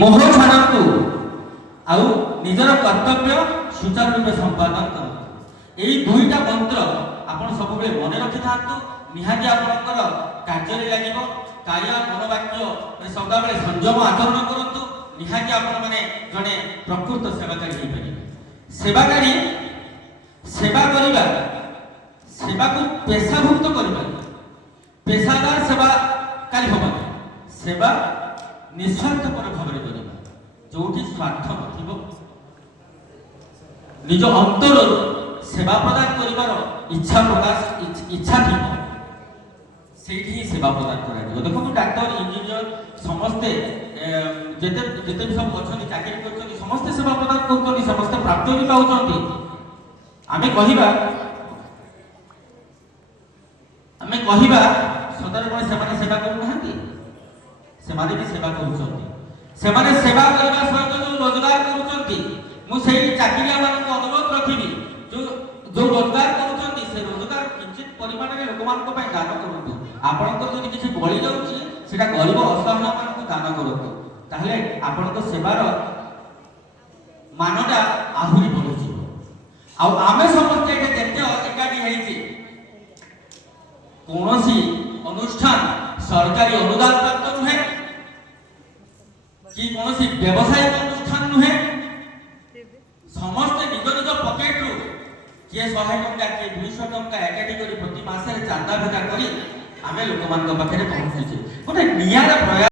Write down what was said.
मोह छाड़ू आउ निजर कर्तव्य सुचारू रूपे संपादन करतु। यही दुईटा मंत्र आपण सब मन रखि था निहाती आपणकर कार्य लगे काया मनोवाक्य सदा बेले संयम आचरण करतु निहाती आपण माने जड़े प्रकृत सेवाकारी हो पारे। सेवाकारी सेवा करिबा सेवा को पेशाभुक्त करिबा पेशादार सेवाकारी होबा सेवा निस्वार्थपर भाव करिबा जोठी स्वार्थ नथिबो निज अंतर सेवा प्रदान करिबार इच्छा प्रकाश इच्छा थी सेठी ही सेवा प्रदान करा। देखो डाक्टर इंजीनियर समस्ते जेते जेते सब अच्छा चाकरी करछन समस्ते सेवा प्रदान करछन समस्ते प्राप्त भी पाउछन। आमे कहिबा सदर कोन सेमाने सेवा करू नहंती सेमाने भी सेवा करूछन सेमाने सेवा करबा सहित जो रोजगार करूछन मु सेही चाकरिया मान को अनुरोध रखिबी जो रोजगार करूछन से रोजगार किंचित परिमाण रे लोक मान को पय दान करतु। आपण को जदि किछि बळी जाउछि सेटा गरीब असहाय मान को दान करतु ताहले आपण को सेवार मानटा आहुरी बढुछि। आ आमे समस्त एके देखते एकाडी हेछि कोनोसी अनुष्ठान सरकारी अनुदान प्राप्त नुहे कि कोनोसी व्यवसायिक अनुष्ठान नुहे समस्त निज निज पकेट रु किए 100 टंका किए 200 टंका एकाठी करी प्रति मास रे चांदा भेदा करी आमे लोक मान पाखे पहुंचुचे गोटे नियारा प्रयास।